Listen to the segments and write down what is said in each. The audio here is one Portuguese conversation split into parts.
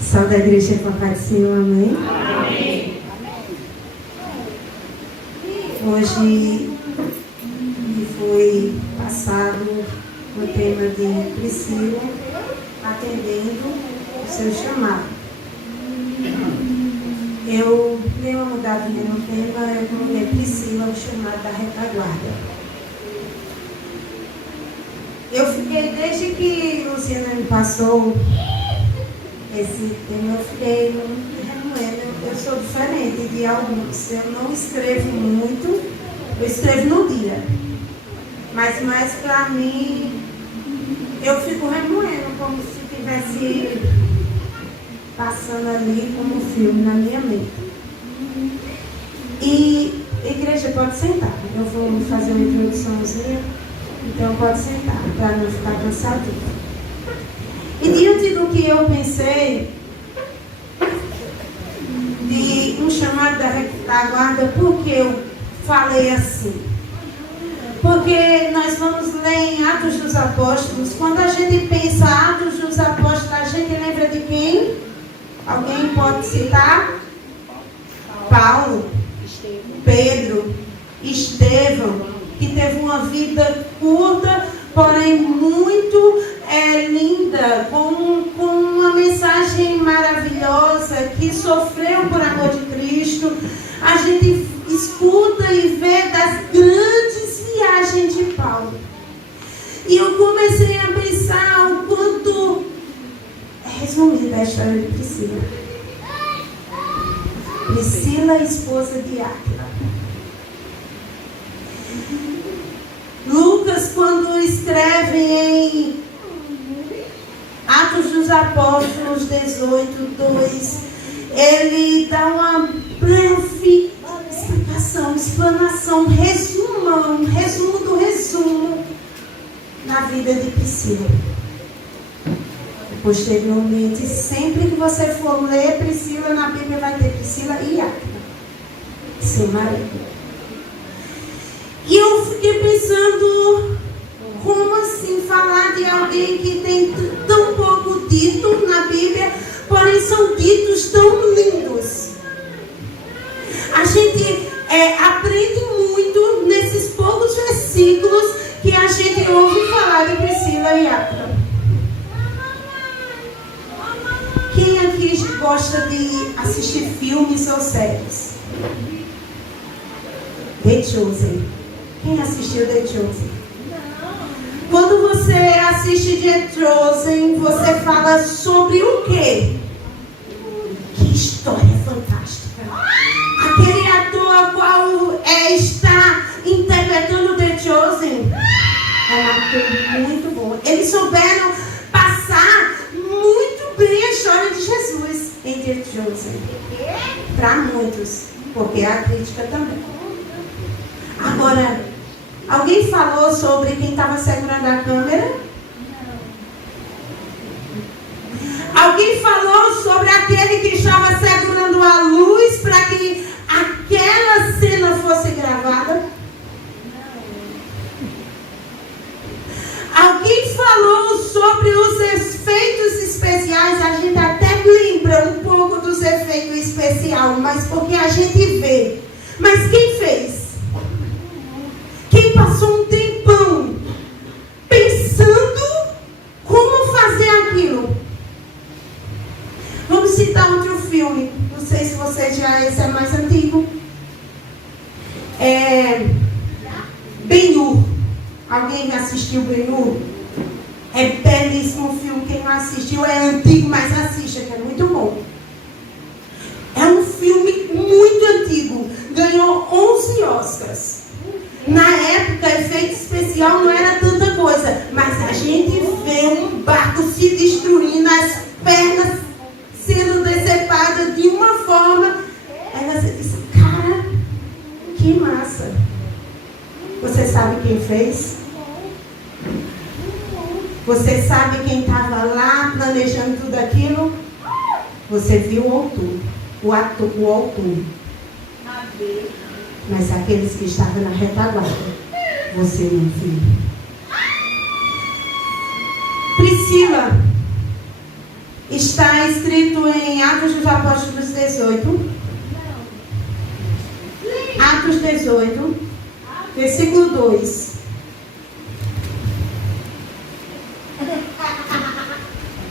Salve a igreja com a paz do Senhor, amém? Amém. Hoje foi passado o tema de Priscila atendendo o seu chamado. Eu dei uma mudadinha no tema, eu coloquei Priscila, o chamado da retaguarda. Eu fiquei, desde que Luciana me passou esse tema, eu fiquei remoendo. Eu sou diferente de alguns. Eu não escrevo muito, eu escrevo no dia. Mas mais para mim, eu fico remoendo como se estivesse passando ali como um filme na minha mente. E a igreja pode sentar. Eu vou fazer uma introduçãozinha, então pode sentar, para não ficar cansativo. E diante do que eu pensei de um chamado da retaguarda, por que eu falei assim? Porque nós vamos ler em Atos dos Apóstolos. Quando a gente pensa Atos dos Apóstolos, a gente lembra de quem? Alguém pode citar? Paulo, Pedro, Estevão, que teve uma vida curta, porém muito linda, com uma mensagem maravilhosa, que sofreu por amor de Cristo. A gente escuta e vê das grandes viagens de Paulo. E eu comecei a pensar o quanto é resumida a história de Priscila. Priscila, esposa de Áquila. Lucas, quando escreve em Atos dos Apóstolos 18:2, ele dá uma breve explanação, resumo do resumo na vida de Priscila. Posteriormente, sempre que você for ler Priscila na Bíblia, vai ter Priscila e Áquila, seu marido. E eu fiquei pensando, como assim falar de alguém que tem tão pouco dito na Bíblia, porém são ditos tão lindos. A gente aprende muito nesses poucos versículos que a gente ouve falar de Priscila e Áquila. Quem aqui gosta de assistir filmes ou séries? The Chosen. Quem assistiu The Chosen? Quando você assiste The Chosen, você fala sobre o quê? Que história fantástica. Aquele ator qual está interpretando The Chosen é um ator muito bom. Eles souberam passar muito bem a história de Jesus em The Chosen. Para muitos, porque a crítica também. Agora, alguém falou sobre quem estava segurando a câmera? Alguém falou sobre aquele que estava segurando a luz para que aquela cena fosse gravada? Alguém falou sobre os efeitos especiais? A gente até lembra um pouco dos efeitos especiais, mas porque a gente vê. Mas quem fez? Quem passou um tempão pensando como fazer aquilo? Vamos citar outro filme. Não sei se você já... Esse é mais antigo. Ben-Hur. Alguém assistiu Ben-Hur? É belíssimo filme. Quem não assistiu é antigo, mas assista, que é muito bom. É um filme muito antigo. Ganhou 11 Oscars. Na época, efeito especial não era tanta coisa, mas a gente vê um barco se destruindo, as pernas sendo decepadas de uma forma. Ela disse, cara, que massa. Você sabe quem fez? Você sabe quem estava lá planejando tudo aquilo? Você viu o autor. Mas aqueles que estavam na retaguarda, você não viu. Priscila, está escrito em Atos dos Apóstolos 18. Atos 18, versículo 2.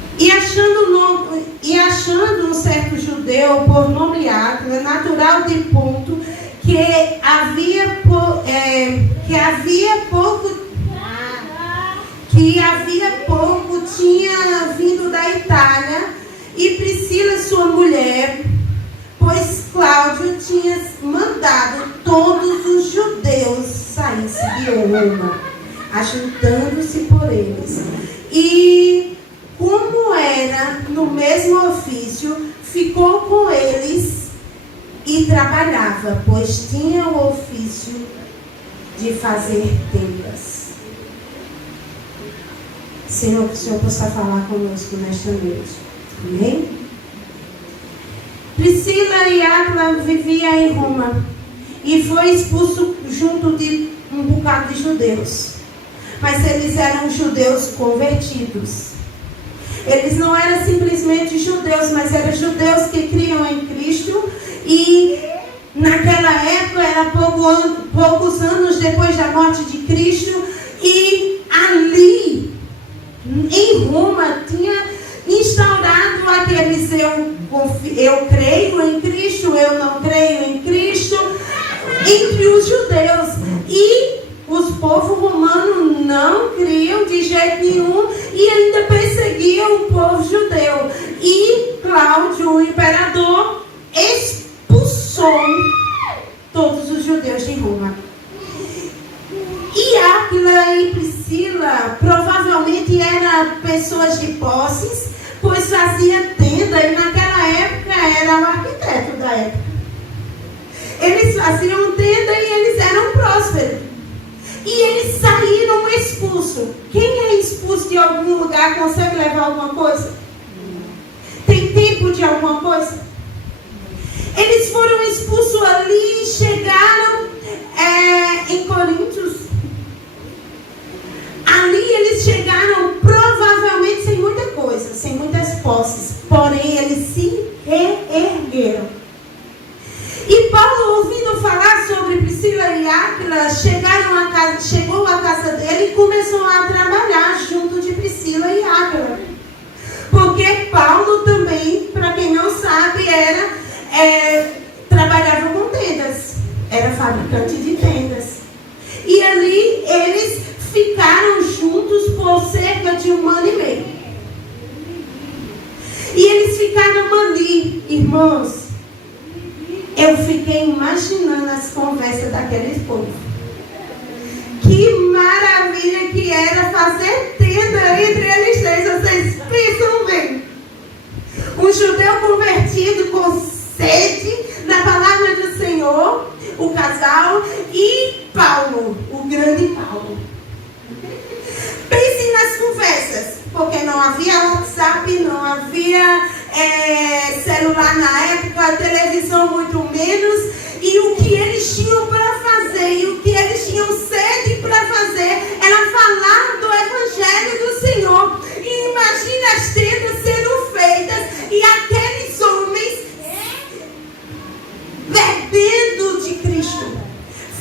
E achando um certo judeu por nome Áquila, natural de Ponto, que havia pouco tinha vindo da Itália, e Priscila, sua mulher, pois Cláudio tinha mandado todos os judeus saíssem de Roma, ajuntando-se por eles. E como era no mesmo ofício, ficou com eles e trabalhava, pois tinha o ofício de fazer tendas. Senhor, que o Senhor possa falar conosco nesta noite. Amém? Priscila e Áquila viviam em Roma e foi expulso junto de um bocado de judeus. Mas eles eram judeus convertidos. Eles não eram simplesmente judeus, mas eram judeus que criam em Cristo. E naquela época, era poucos anos depois da morte de Cristo. E ali, em Roma, tinha instaurado aqueles eu creio em Cristo, eu não creio em Cristo, entre os judeus. E os povos romanos não criam de jeito nenhum e ainda perseguiam o povo judeu. E Cláudio, o imperador, expulsou todos os judeus de Roma. E Áquila e Priscila provavelmente eram pessoas de posses, pois fazia tenda, e naquela época era o arquiteto da época. Eles faziam tenda e eles eram prósperos. E eles saíram expulsos. Quem é expulso de algum lugar consegue levar alguma coisa? Tem tempo de alguma coisa? Eles foram expulsos ali e chegaram em Coríntios. Ali eles chegaram provavelmente sem muita coisa, sem muitas posses. Porém, eles se reergueram. E Paulo, ouvindo falar sobre Priscila e Áquila, chegou à casa dele e começou a trabalhar junto de Priscila e Áquila. Porque Paulo também, para quem não sabe, trabalhava com tendas. Era fabricante de tendas. E ali eles ficaram juntos por cerca de 1 ano e meio. E eles ficaram ali, irmãos. Eu fiquei imaginando as conversas daqueles povos. Que maravilha que era fazer tenda entre eles três. Vocês pensam bem. Um judeu convertido com sede na palavra do Senhor, o casal, e Paulo, o grande Paulo. Pensem nas conversas, porque não havia WhatsApp, não havia celular na época, televisão muito menos, e o que eles tinham para fazer, e o que eles tinham sede para fazer, era falar do Evangelho do Senhor. E imagina as tendas sendo feitas, e aqueles homens bebendo de Cristo,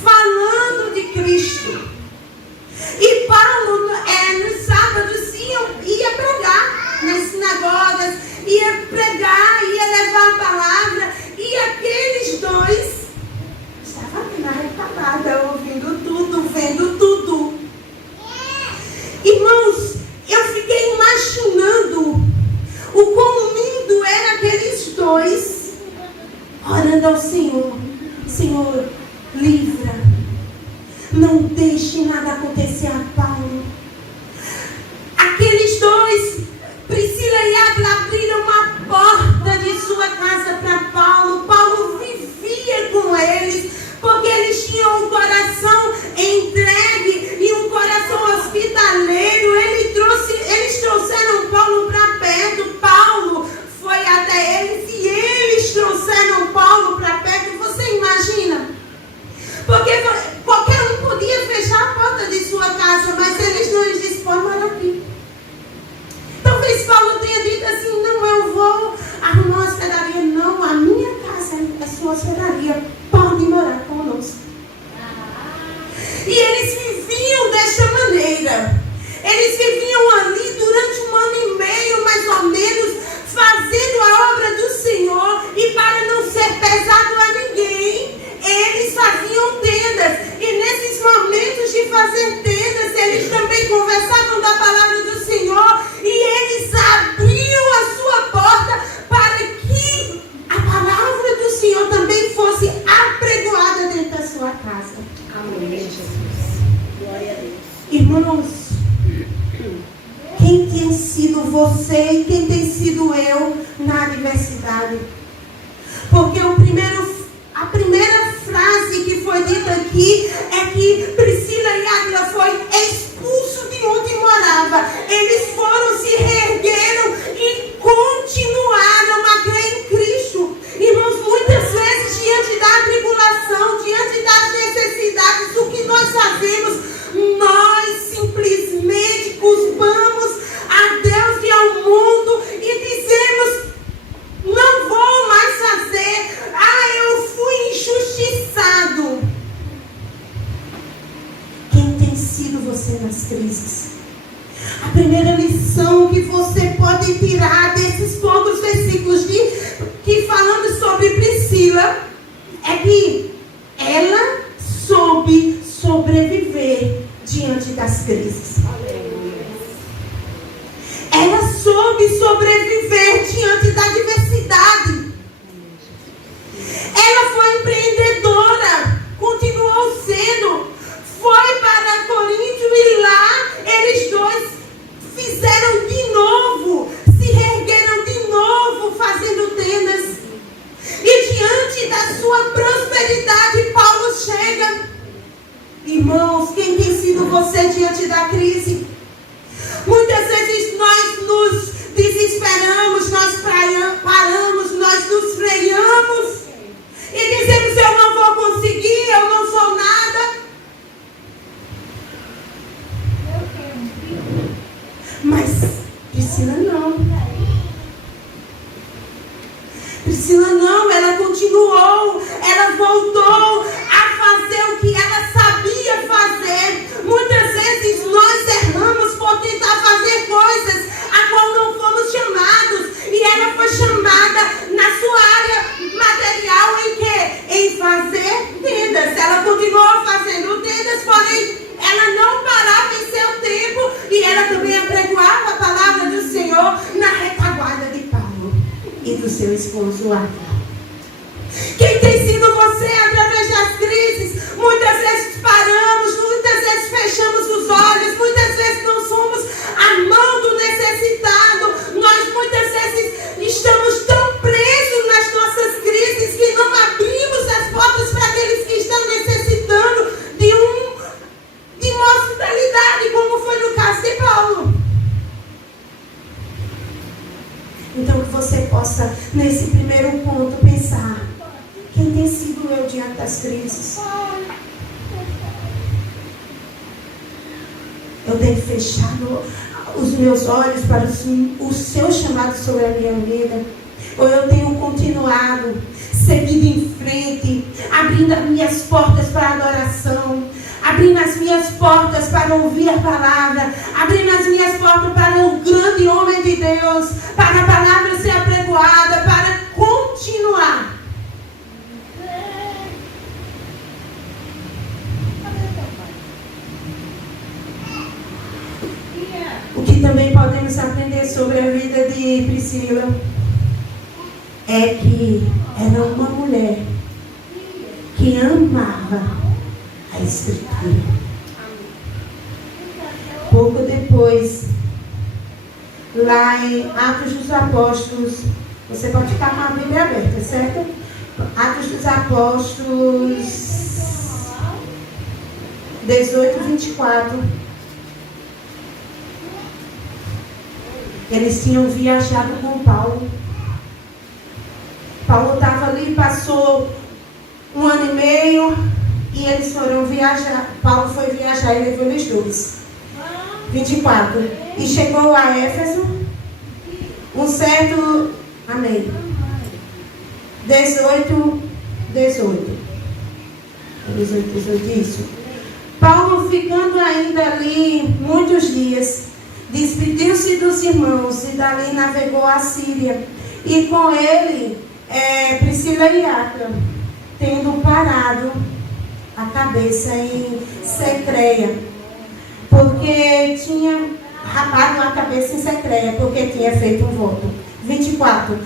falando de Cristo. E Paulo, nos sábados, ia pregar nas sinagogas, ia pregar, ia levar a palavra, e aqueles dois estavam ali na retaguarda, ouvindo tudo, vendo tudo. Irmãos, eu fiquei imaginando o quão lindo eram aqueles dois, orando ao Senhor. Senhor, livra, não deixe nada acontecer a Paulo. Aqueles dois, Priscila e Áquila, abriram uma porta de sua casa para Paulo. Paulo vivia com eles, porque eles tinham um coração entregue e um coração hospitaleiro. Eles trouxeram Paulo para perto. Paulo foi até eles e eles trouxeram Paulo para perto. hospedaria, pode morar conosco. E eles viviam desta maneira. Eles viviam ali durante 1 ano e meio, mais ou menos, fazendo a obra do Senhor. E para não ser pesado a ninguém, eles faziam tendas. E nesses momentos de fazer tendas, eles também conversavam da palavra do Senhor. E eles abriam a sua porta para que a palavra do Senhor também fosse apregoada dentro da sua casa. Amém, Jesus. Glória a Deus. Irmãos, quem tem sido você e quem tem sido eu na adversidade? Porque a primeira frase que foi dita aqui é que Priscila e Áquila foi expulso de onde morava. Eles foram, se reergueram e continuaram a crer em Cristo. Irmãos, muitas vezes diante da tribulação, diante das necessidades, o que nós fazemos? Nós simplesmente culpamos a Deus e ao mundo e dizemos: não vou mais fazer. Eu fui injustiçado. Quem tem sido você nas crises? A primeira lição que você pode tirar desses poucos versículos que falando sobre Priscila é que ela soube sobreviver diante das crises. Ela soube sobreviver diante da adversidade. Ela foi empreendedora, continuou sendo, foi para Coríntio e lá eles dois fizeram de novo, se reergueram de novo fazendo tendas. E diante da sua prosperidade, Paulo chega. Irmãos, quem tem sido você diante da crise? Muitas vezes nós nos desesperamos, nós paramos, nós nos freamos e dizemos: eu não vou conseguir, eu não sou nada. Mas Priscila não. Priscila não, ela continuou, ela voltou a fazer o que ela sabia fazer. Muitas vezes nós erramos por tentar fazer coisas a qual não fomos chamados. E ela foi chamada na sua área material em quê? Em fazer tendas. Ela continuou fazendo tendas, porém ela não parava em seu tempo. E ela também apregoava a palavra do Senhor na retaguarda de Paulo e do seu esposo Áquila. Quem tem sido você através das crises? Muitas vezes paramos, muitas vezes fechamos os olhos, muitas vezes não somos a mão do necessitado. Nós muitas vezes estamos tão presos nas nossas crises que não abrimos as portas para aqueles que estão necessitando de uma hospitalidade, como foi no caso de Paulo. Então que você possa, nesse primeiro ponto, pensar: quem tem sido eu diante das crises? Eu tenho fechado os meus olhos para o seu chamado sobre a minha vida? Ou eu tenho continuado, seguido em frente, abrindo as minhas portas para a adoração, abrindo as minhas portas para ouvir a palavra, abrindo as minhas portas para o grande homem de Deus, para a palavra ser apregoada, para continuar? O que também podemos aprender sobre a vida de Priscila é que era uma mulher que amava a Escritura. Pouco depois, lá em Atos dos Apóstolos, você pode ficar com a Bíblia aberta, certo? Atos dos Apóstolos 18, 24. Eles tinham viajado com Paulo. Paulo estava ali, passou 1 ano e meio e eles foram viajar. Paulo foi viajar e levou eles dois. 24. E chegou a Éfeso um certo... Amém. 18. 18. Hebreus 8, 18, isso. Paulo, ficando ainda ali muitos dias, despediu-se dos irmãos e dali navegou à Síria. E com ele, Priscila e Áquila, tendo parado a cabeça em Secreia, porque tinha rapado a cabeça em Secreia, porque tinha feito um voto. 24.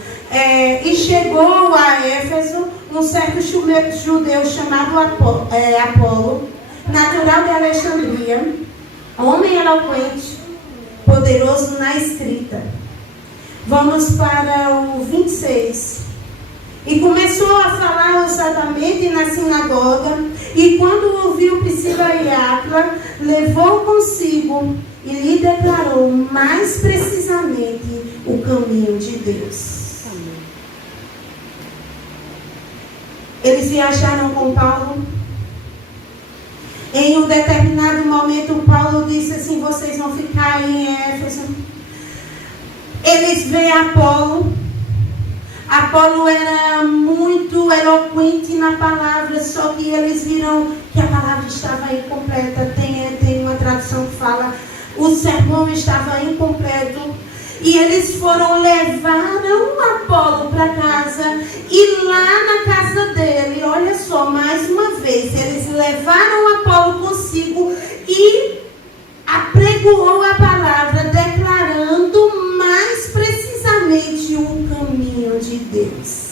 E chegou a Éfeso um certo judeu chamado Apolo, natural de Alexandria, homem eloquente, poderoso na escrita. Vamos para o 26. E começou a falar ousadamente na sinagoga, e quando ouviu Priscila e Áquila, levou consigo e lhe declarou mais precisamente o caminho de Deus. Eles viajaram com Paulo. Em um determinado momento, Paulo disse assim: vocês vão ficar em Éfeso. Eles veem Apolo. Apolo era muito eloquente na palavra, só que eles viram que a palavra estava incompleta. Tem uma tradução que fala: o sermão estava incompleto. E eles levaram Apolo para casa, e lá na casa dele, olha só, mais uma vez, eles levaram Apolo consigo e apregoou a palavra, declarando mais precisamente o caminho de Deus.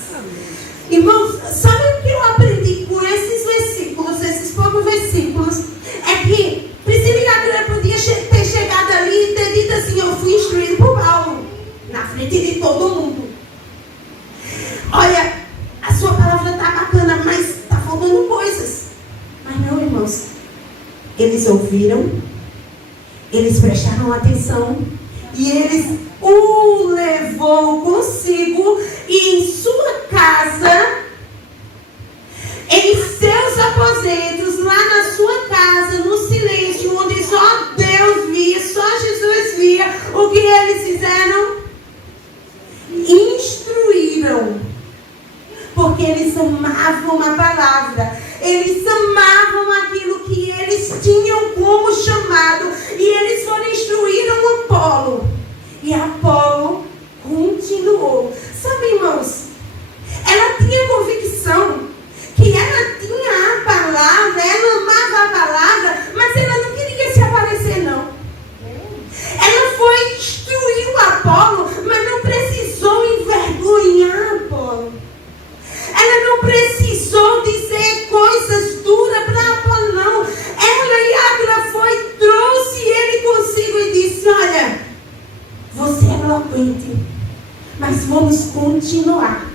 Irmãos, sabe o que eu aprendi com esses versículos, esses poucos versículos? É que Priscila e Áquila podia ter chegado ali e ter dito assim: eu fui instruído por Paulo, na frente de todo mundo. Olha, a sua palavra está bacana, mas está faltando coisas. Mas não, irmãos. Eles ouviram, eles prestaram atenção, e eles o levou consigo, e em sua casa, em seus aposentos, lá na sua casa, no silêncio, onde só Deus via, só Jesus via, o que eles fizeram? Instruíram. Porque eles amavam a palavra, eles amavam aquilo que eles tinham como chamado, e eles foram instruíram Apolo. E Apolo continuou. Sabe, irmãos, ela tinha convicção que ela tinha a palavra, ela amava a palavra, mas ela não queria se aparecer, não. Ela foi instruiu Apolo, mas não precisou envergonhar Apolo. Ela não precisou dizer coisas duras para Apolo, não. Ela e Áquila trouxe ele consigo e disse: olha, você é eloquente, mas vamos continuar.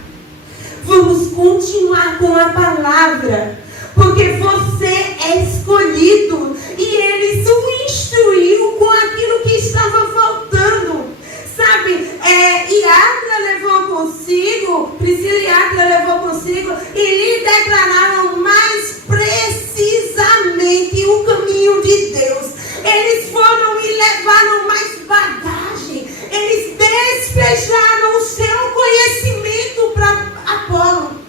Vamos continuar com a palavra, porque você é escolhido. E eles o instruiu com aquilo que estava faltando. Sabe, e Áquila levou consigo, Priscila e Áquila levou consigo, e lhe declararam mais precisamente o caminho de Deus. Eles foram e levaram mais bagagem. Eles despejaram o seu conhecimento para Apolo.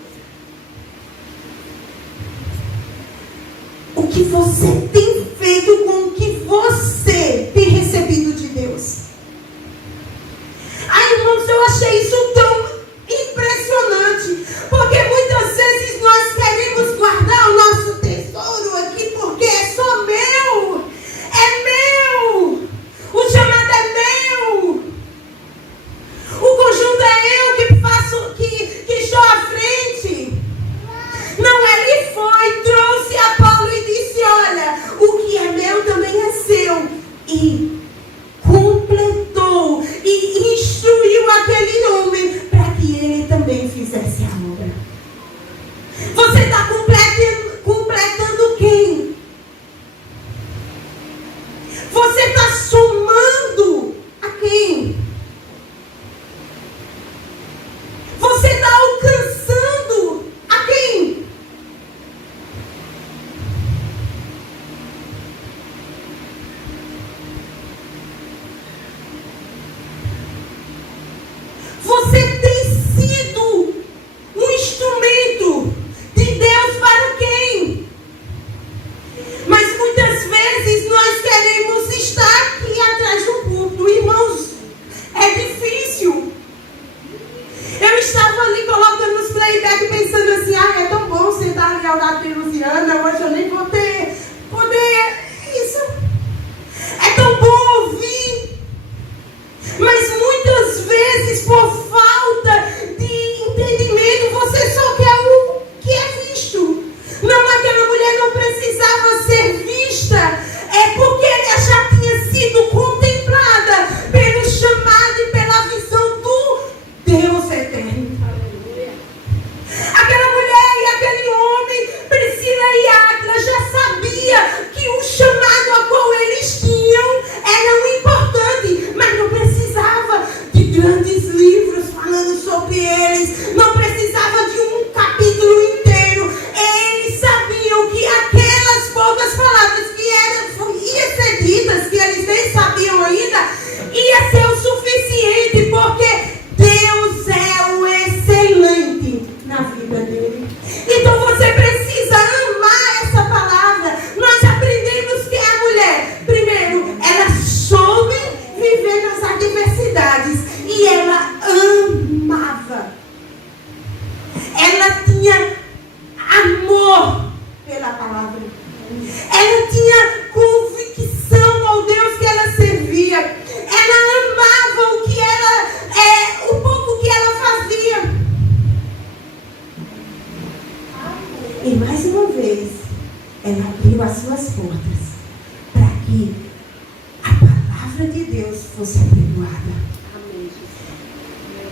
O que você tem feito com o que você tem recebido de Deus? Ai, irmãos, eu achei isso tão impressionante, porque muitas vezes nós queremos guardar o nosso tesouro aqui, porque é só meu, é meu, o chamado é meu, o conjunto é eu que faço, que estou à frente. Não, ele foi, trouxe Apolo e disse: olha, Natália e orar por Luciana. Hoje eu nem vou ter poder. Isso é tão bom ouvir. Mas muitas vezes, por falta de entendimento, você só quer o que é visto. Não, aquela mulher não precisava ser vista. É porque ela já tinha sido contemplada pelo chamado e pela visão do Deus eterno. Aquela mulher e aquele homem, Priscila e Áquila, já sabia que o chamado a qual eles tinham era importante, mas não precisava de grandes livros falando sobre eles, não precisava de um capítulo inteiro. Eles sabiam que aquelas poucas palavras que iam ser ditas, que eles nem sabiam ainda, ia ser o suficiente, porque Deus é o excelente na vida dele. Então você precisa amar essa palavra. Nós aprendemos que a mulher, primeiro, ela soube viver nas adversidades e ela amava. Ela tinha amor pela palavra. Ela tinha convicção ao Deus que ela servia. Ela amava o que ela, o pouco que ela fazia. E mais uma vez, ela abriu as suas portas para que a palavra de Deus fosse apregoada.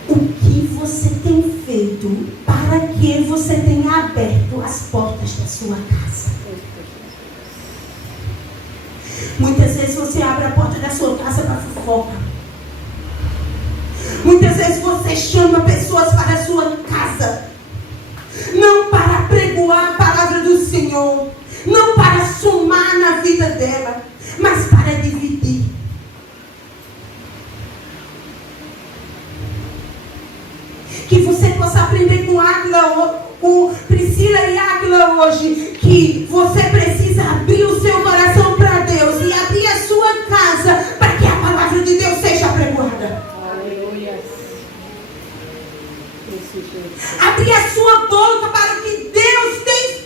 O que você tem feito para que você tenha aberto as portas da sua casa? Muitas vezes você abre a porta da sua casa para fofoca. Muitas vezes você chama pessoas para a sua casa, não para apregoar a palavra do Senhor, não para somar na vida dela, mas para dividir. Que você possa aprender com Priscila e Áquila hoje, que você precisa abrir o seu coração para Deus e abrir a sua casa para que a palavra de Deus seja apregoada. Abrir a sua boca para o que Deus tem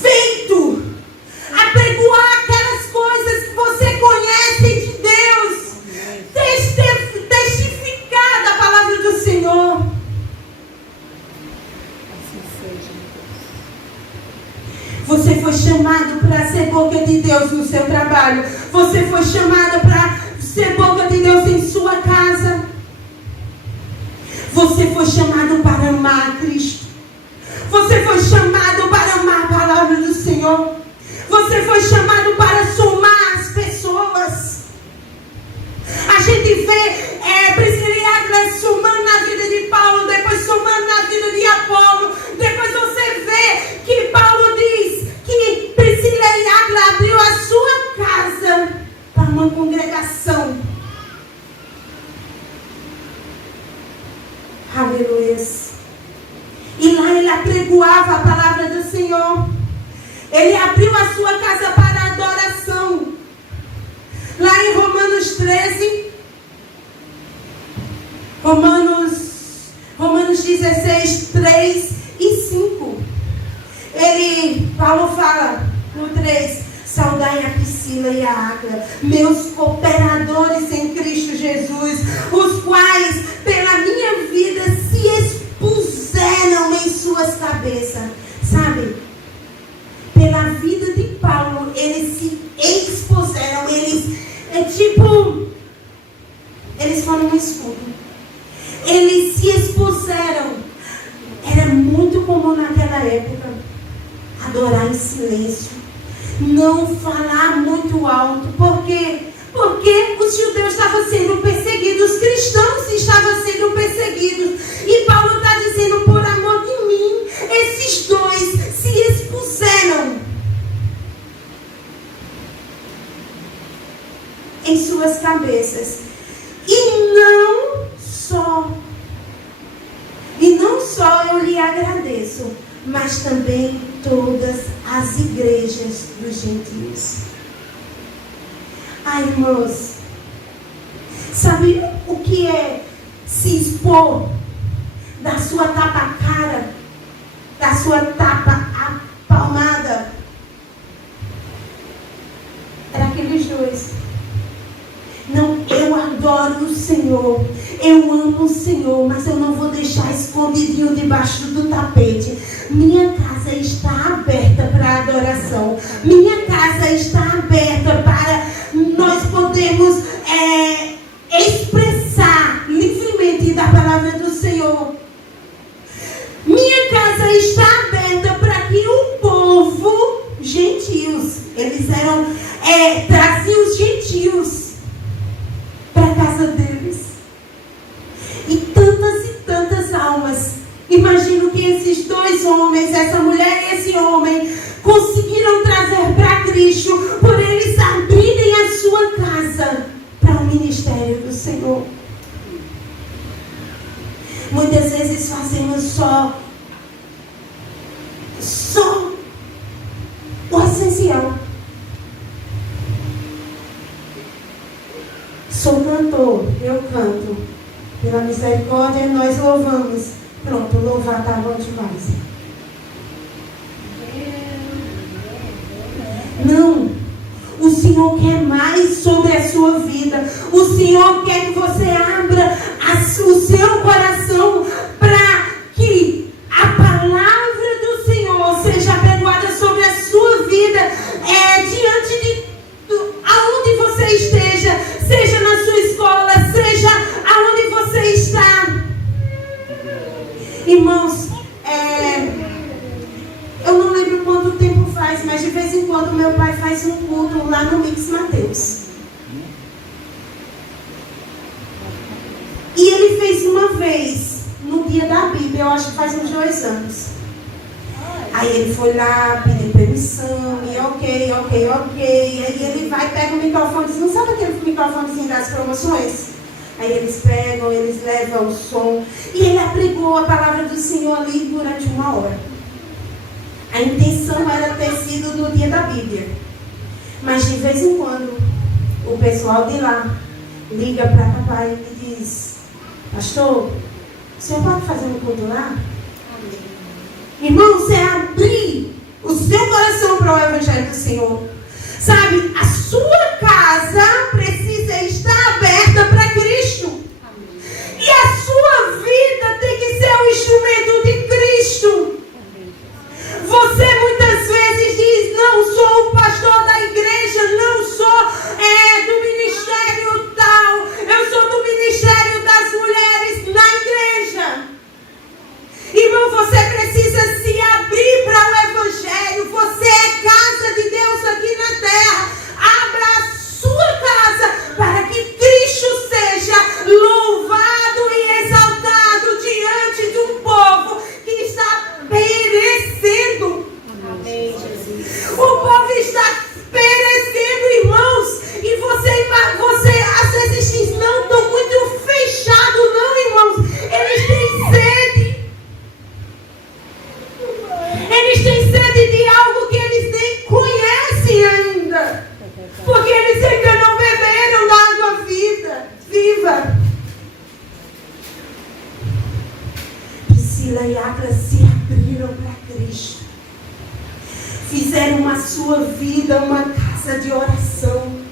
feito. Apregoar aquelas coisas que você conhece de Deus. Testificar da palavra do Senhor. Assim seja. Você foi chamado para ser boca de Deus no seu trabalho. Você foi chamado para ser boca de Deus em sua casa. Você foi chamado para amar a Cristo. Você foi chamado para amar a palavra do Senhor. Você foi chamado para somar as pessoas. A gente vê Priscila e Áquila somando na vida de Paulo, depois somando na vida de Apolo. Depois você vê que Paulo diz que Priscila e Áquila abriu a sua casa para uma congregação. Aleluia. E lá ele apregoava a palavra do Senhor. Ele abriu a sua casa para a adoração. Lá em Romanos 13, Romanos 16, 3 e 5. Paulo fala no 3: saudai a Priscila e a Áquila, meus cooperadores em Cristo Jesus, os quais pela minha vida se expuseram em suas cabeças. Sabe? Pela vida de Paulo, eles se expuseram. Eles foram um escudo. Eles se expuseram. Era muito comum naquela época adorar em silêncio, não falar muito alto. Por quê? Porque os judeus estavam sendo perseguidos, os cristãos estavam sendo perseguidos. E Paulo está dizendo: por amor de mim, esses dois se expuseram em suas cabeças. E não só eu lhe agradeço, mas também todas as igrejas dos gentios. Ai, irmãos, sabe o que é se expor da sua tapa-cara da sua tapa apalmada. Era aqueles dois. Não, eu adoro o Senhor, eu amo o Senhor, mas eu não vou deixar escondidinho debaixo do tapete. Minha casa está aberta para adoração. Minha casa está aberta para nós podermos expressar livremente da palavra do Senhor. Minha casa está aberta para que o povo, gentios, eles eram, traziam os gentios para a casa deles. E tantas almas. Imagino que esses dois homens, essa mulher e esse homem, conseguiram trazer para Cristo por eles abrirem a sua casa para o ministério do Senhor. Muitas vezes fazemos só o essencial. Sou cantor, eu canto. Pela misericórdia nós louvamos. Pronto, louvar está bom demais. Não. O Senhor quer mais sobre a sua vida. O Senhor quer que você abra o seu coração para que a palavra do Senhor seja abençoada sobre a sua vida, diante de aonde você esteja, seja na sua escola, seja aonde você está. Irmãos, eu não lembro quanto tempo faz, mas de vez em quando meu pai faz um culto lá no Mix Mateus. E ele fez uma vez, no dia da Bíblia, eu acho que faz uns 2 anos. Aí ele foi lá, pediu permissão, e ok. Aí ele vai, pega o microfone, não sabe aquele microfonezinho das promoções? Aí eles pegam, eles levam o som. E ele apregou a palavra do Senhor ali durante 1 hora. A intenção era ter sido no dia da Bíblia. Mas de vez em quando, o pessoal de lá liga para papai e diz: pastor, o senhor pode fazer um culto lá? Irmão, você abrir o seu coração para o Evangelho do Senhor. Sabe, a sua casa precisa estar aberta para Cristo. E a sua vida tem que ser um instrumento de Cristo. Você muitas vezes diz: não sou o pastor da igreja, não sou do ministério tal, eu sou do ministério das mulheres na igreja. Irmão, você precisa se abrir para o Evangelho. Você é casa de Deus aqui na terra. Abra a sua casa para que Cristo seja louvado e exaltado diante de um povo que está perecendo. Amém, Jesus. O povo está perecendo, irmãos. E você às vezes diz: não, estou muito fechado. Não, irmãos. Eles têm sede. Eles têm sede de algo que eles nem conhecem ainda. Porque eles ainda não beberam da água viva. Priscila e Áquila se abriram para Cristo. Fizeram a sua vida uma casa de oração.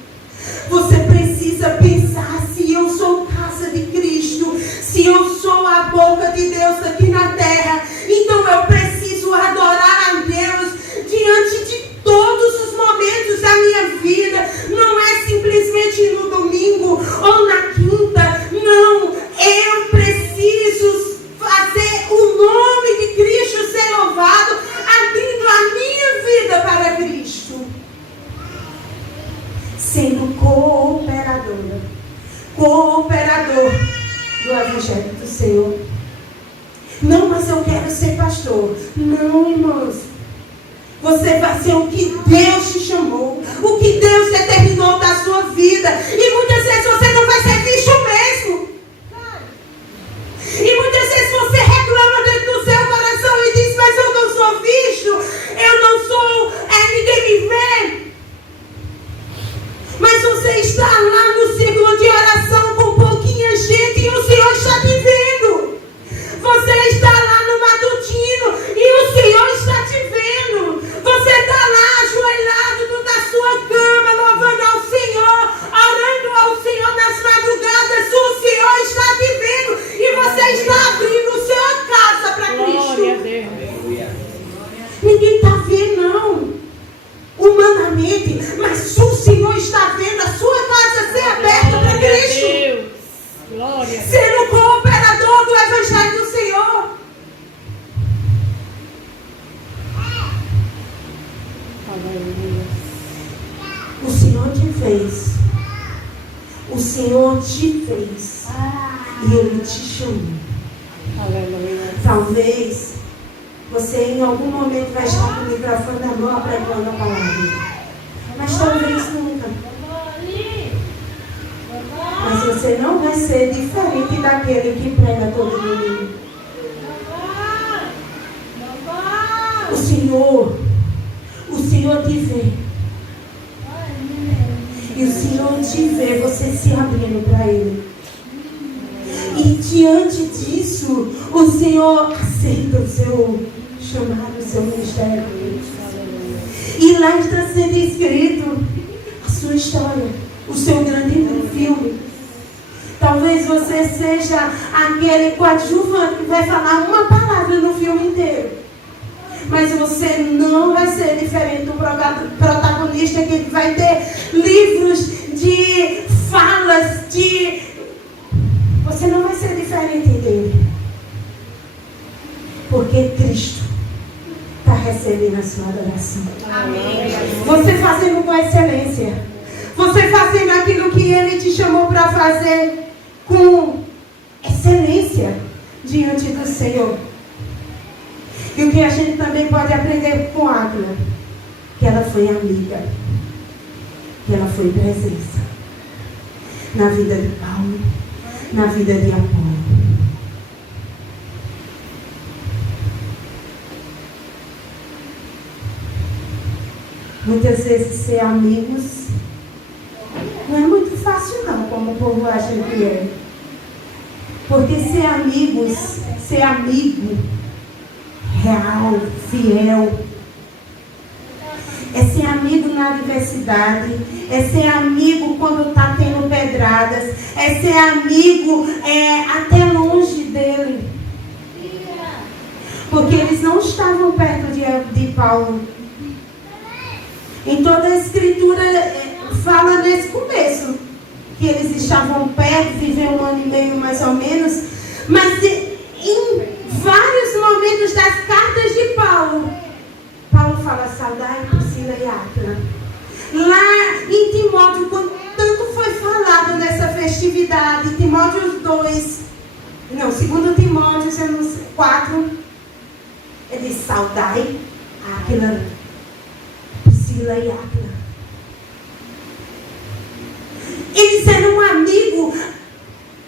Você precisa pensar: se eu sou casa de Cristo, se eu sou a boca de Deus aqui na terra, então eu preciso adorar a Deus diante de todos os momentos da minha vida. Não é simplesmente no domingo ou na quinta. Não, eu preciso fazer o nome de Cristo ser louvado, abrindo a minha vida para Cristo, sendo cooperador do Evangelho do Senhor. Não, mas eu quero ser pastor. Não, irmãos. Você vai ser o que Deus te chamou, o que Deus determinou da sua vida. E muitas vezes você não vai ser visto mesmo. E muitas vezes você reclama dentro do seu coração e diz: mas eu não sou visto, eu não sou, ninguém me vê. Mas você está lá no círculo de oração com pouquinha gente e o Senhor está te vendo. Você está lá no matutino e o Senhor do Evangelho do Senhor. O Senhor te fez. O Senhor te fez. E Ele te chamou. Talvez você em algum momento vai estar com o microfone na mão pregando a palavra. Mas talvez nunca. Mas você não vai ser diferente daquele que prega todo domingo. O Senhor te vê. E o Senhor te vê, você se abrindo para Ele. E diante disso, o Senhor aceita o seu chamado, o seu ministério. E lá está sendo escrito a sua história, o seu grande filme. Talvez você seja aquele coadjuvante que vai falar uma palavra no filme inteiro. Mas você não vai ser diferente do protagonista que vai ter livros de falas, Você não vai ser diferente dele. Porque Cristo está recebendo a sua adoração. Amém. Você fazendo com excelência. Você fazendo aquilo que Ele te chamou para fazer com excelência diante do Senhor. E o que a gente também pode aprender com Águila, que ela foi amiga, que ela foi presença na vida de Paulo, na vida de Apolo. Muitas vezes ser amigos não é muito fácil não, como o povo acha que é. Porque ser amigo real, fiel, é ser amigo na adversidade, é ser amigo quando está tendo pedradas, é ser amigo até longe dele. Porque eles não estavam perto de Paulo. Em toda a escritura fala nesse começo, que eles estavam perto, viveram 1 ano e meio mais ou menos, mas em vários momentos das cartas de Paulo fala saudai Priscila e Áquila. Lá em Timóteo, quando tanto foi falado nessa festividade, Timóteo 2, não, 2 Timóteo 4, ele diz saudai Áquila, Priscila e Áquila. Eles eram amigos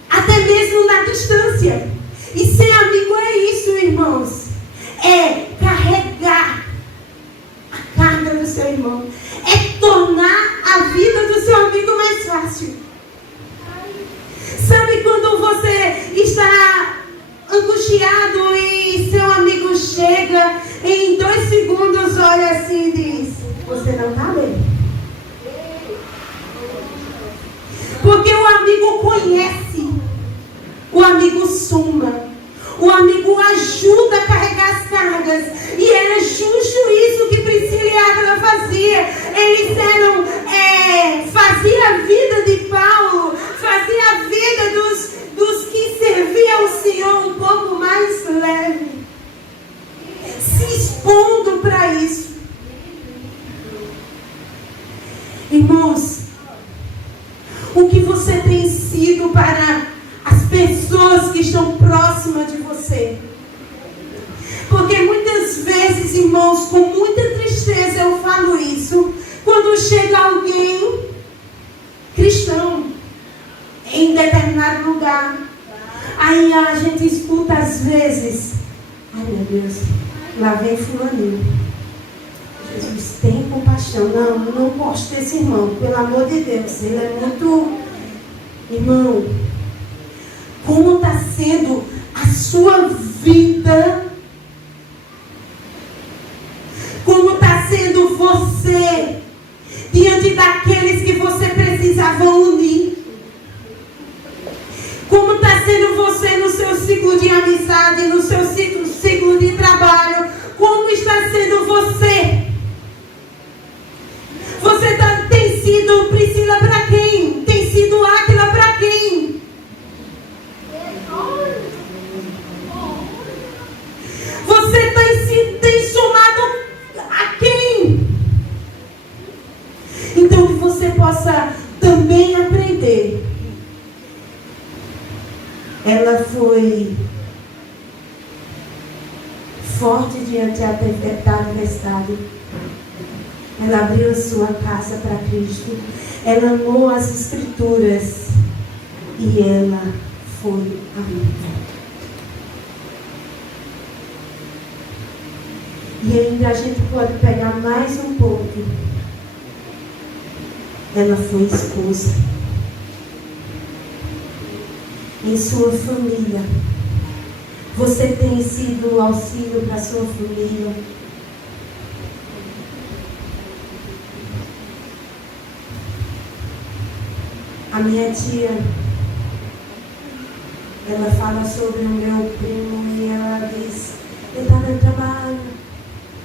até mesmo na distância. E ser amigo é isso, irmãos. É carregar a carga do seu irmão. É tornar a vida do seu amigo mais fácil. Sabe quando você está angustiado e seu amigo chega e em 2 segundos olha assim e diz: você não está bem. Porque o amigo conhece, o amigo soma, o amigo ajuda a carregar as cargas. E era justo isso que Priscila e Áquila fazia. Eles fazia a vida de Paulo, fazia a vida dos que serviam ao Senhor um pouco mais leve, se expondo para isso. Irmãos, o que você tem sido para as pessoas que estão próximas de você? Porque muitas vezes, irmãos, com muita tristeza eu falo isso, quando chega alguém cristão em determinado lugar, aí a gente escuta às vezes: ai meu Deus, lá vem fulaninho. Jesus, tem compaixão. Não gosto desse irmão, pelo amor de Deus. Ele é muito... Irmão, como está sendo a sua vida? Como está sendo você diante daqueles que você precisava unir? Como está sendo você no seu ciclo de amizade, no seu ciclo de trabalho? Como está sendo você? Você tem sido Priscila para quem? Tem sido Áquila para quem? ela foi forte diante da adversidade. Ela abriu sua casa para Cristo. Ela amou as Escrituras. E ela foi a luta. E ainda a gente pode pegar mais um pouco. Ela foi esposa. Em sua família. Você tem sido auxílio para sua família. A minha tia, ela fala sobre o meu primo e ela diz: ele está no trabalho,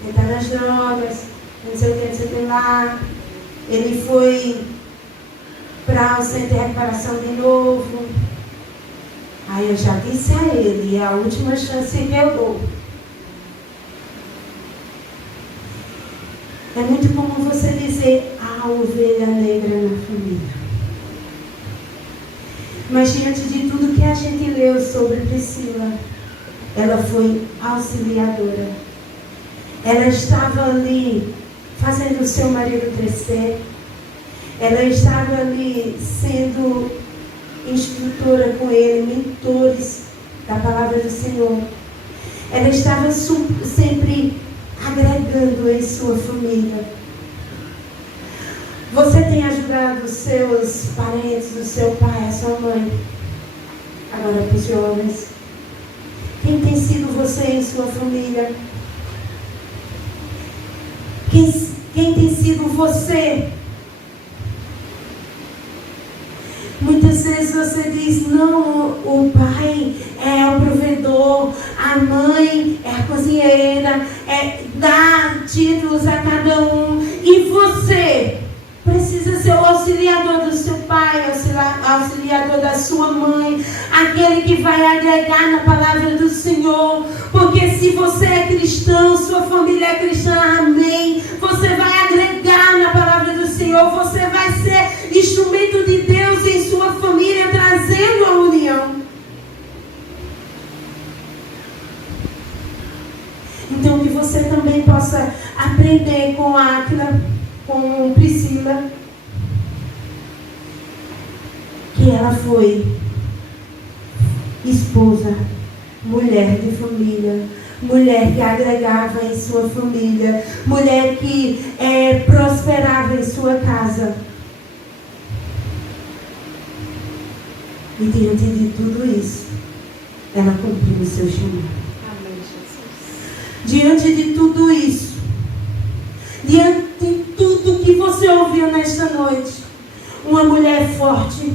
ele está nas drogas, não sei o que, não sei o que lá. Ele foi para o centro de recuperação de novo. Aí eu já disse a ele, é a última chance que eu dou. É muito comum você dizer: a ovelha negra na família. Mas diante de tudo que a gente leu sobre Priscila, ela foi auxiliadora. Ela estava ali fazendo o seu marido crescer. Ela estava ali sendo instrutora com ele, mentores da palavra do Senhor. Ela estava sempre agregando em sua família. Você tem ajudado os seus parentes, o seu pai, a sua mãe? Agora para os jovens. Quem tem sido você em sua família? Quem tem sido você? Muitas vezes você diz: não, o pai é o provedor, a mãe é a cozinheira, dá títulos a cada um. E você precisa ser o auxiliador do seu pai, auxiliador da sua mãe, aquele que vai agregar na palavra do Senhor. Porque se você é cristão, sua família é cristã, amém, você vai agregar na palavra do Senhor, você vai ser instrumento de Deus em sua família, trazendo a união. Então que você também possa aprender com Áquila, com Priscila, que ela foi esposa, mulher de família, mulher que agregava em sua família, mulher que prosperava em sua casa. E diante de tudo isso, ela cumpriu o seu chamado. Amém, Jesus. Diante de tudo isso, diante de tudo que você ouviu nesta noite, uma mulher forte,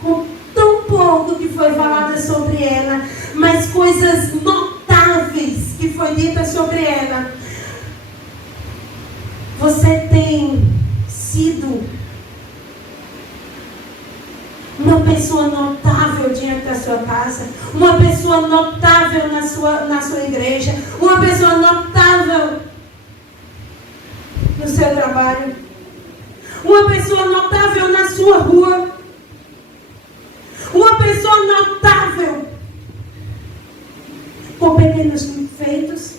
com tão pouco que foi falado sobre ela, mas coisas notáveis que foi dita sobre ela. Você tem sido uma pessoa notável diante da sua casa, uma pessoa notável na sua igreja, uma pessoa notável no seu trabalho, uma pessoa notável na sua rua, uma pessoa notável com pequenos feitos.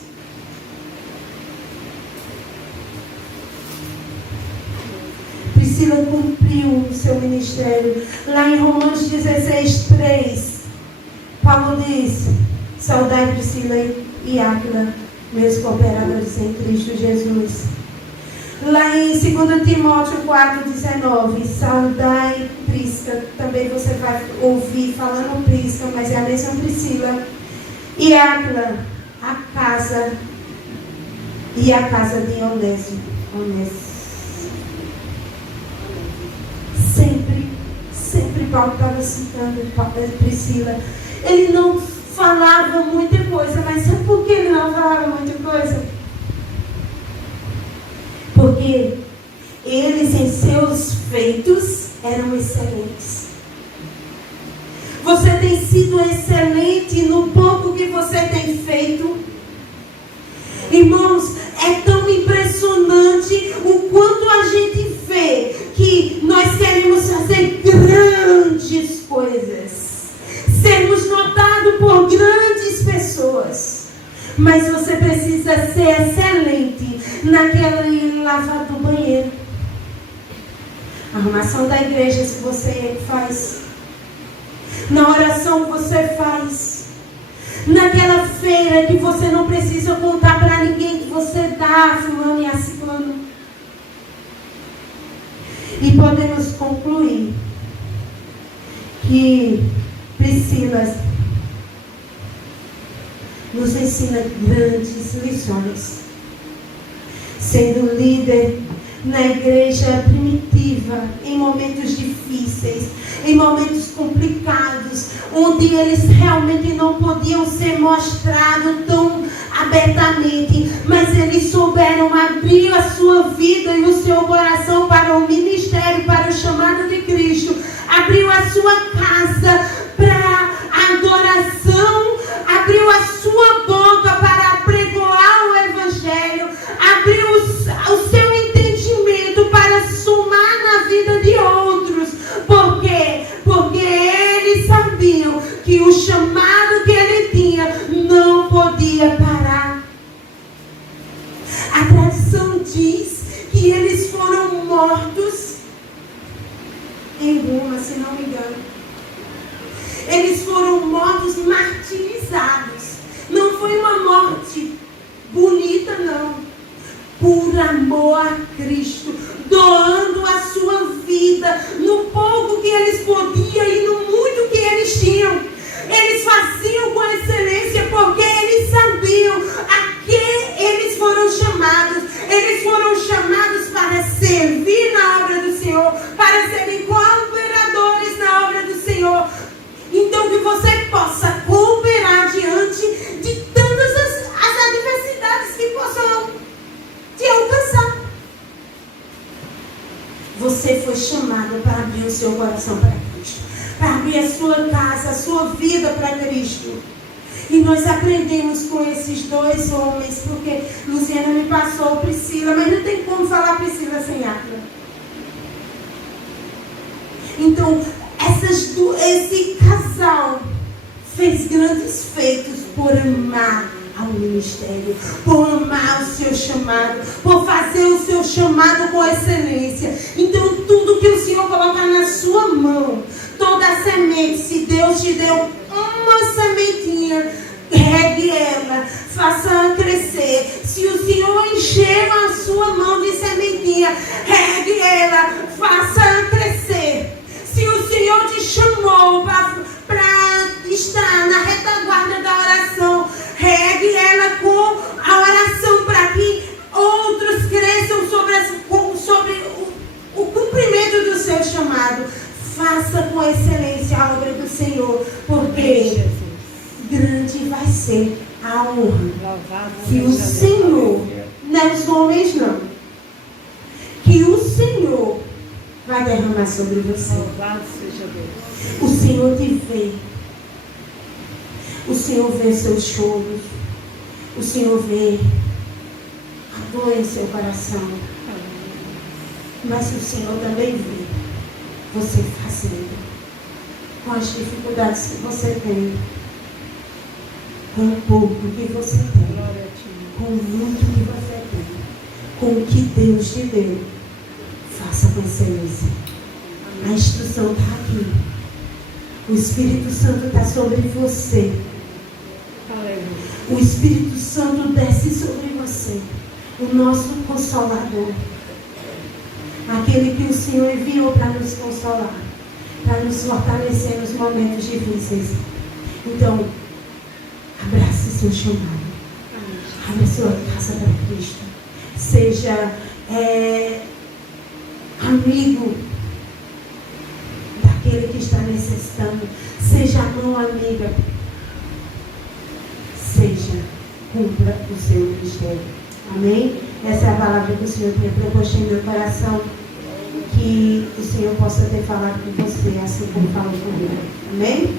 Priscila cumpriu o seu ministério. Lá em Romanos 16:3, Paulo diz: saudai Priscila e Áquila, meus cooperadores em Cristo Jesus. Lá em 2 Timóteo 4:19, saudai Prisca. Também você vai ouvir falando Prisca, mas é a mesma Priscila. E Áquila, a casa de Onésimo. Sempre Paulo estava citando Priscila. Ele não falava muita coisa, mas sabe por que ele não falava muita coisa? Porque eles em seus feitos eram excelentes. Você tem sido excelente no pouco que você tem feito. Irmãos, é tão impressionante o quanto a gente vê que nós queremos fazer grandes coisas, sermos Mas você precisa ser excelente naquele lavar do banheiro. A arrumação da igreja se você faz. Na oração você faz. Naquela feira que você não precisa contar para ninguém que você dá a fulano e a ciclano. E podemos concluir que Priscila nos ensina grandes lições. Sendo líder na igreja primitiva, em momentos difíceis, em momentos complicados, onde eles realmente não podiam ser mostrados tão abertamente, mas eles souberam abrir a sua vida e o seu coração para o ministério, para o chamado de Cristo, abriu a sua casa para a adoração, abriu a sua boca para pregoar o Evangelho, abriu o seu entendimento para somar na vida de outros. Por quê? Porque eles sabiam que o chamado que ele tinha não podia parar. A tradição diz que eles foram mortos em Roma, se não me engano. Eles foram mortos martirizados. Não foi uma morte bonita, não. Por amor a Cristo, doando a sua vida no pouco que eles podiam e no muito que eles tinham. Eles faziam com excelência porque eles sabiam a que eles foram chamados. Eles foram chamados para servir na obra do Senhor, para serem cooperadores na obra do Senhor. Então que você possa cooperar diante de todas as adversidades que possam te alcançar. Você foi chamado para abrir o seu coração para Cristo, para abrir a sua casa, a sua vida para Cristo. E nós aprendemos com esses dois homens, porque Luciana me passou Priscila, mas não tem como falar Priscila sem Áquila. Então, esse casal fez grandes feitos por amar ao ministério, por amar o seu chamado, por fazer o seu chamado com excelência. Então, tudo que o Senhor colocar na sua mão, toda a semente, se Deus te deu uma sementinha, regue ela, faça crescer. Se o Senhor encher a sua mão de sementinha, regue ela, faça crescer. Se o Senhor te chamou para estar na retaguarda da oração, regue ela com a oração para que outros cresçam sobre o cumprimento do seu chamado. Faça com excelência a obra do Senhor, porque grande vai ser a honra que o Senhor, não é os homens não, que o Senhor vai derramar sobre você. Louvado seja Deus. O Senhor te vê. O Senhor vê seus choros. O Senhor vê a dor em seu coração. Mas o Senhor também vê você fazendo, com as dificuldades que você tem, com o pouco que você tem, com o muito que você tem, com o que Deus te deu. Faça com excelência. A instrução está aqui. O Espírito Santo está sobre você. O Espírito Santo desce sobre você. O nosso Consolador. Aquele que o Senhor enviou para nos consolar, para nos fortalecer nos momentos difíceis. Então, abrace seu chamado. Abra sua casa para Cristo. Seja amigo daquele que está necessitando. Seja mão amiga. Cumpra o seu ministério. Amém? Essa é a palavra que o Senhor tem proposto em meu coração. Que o Senhor possa ter falado com você, assim como falou comigo. Amém?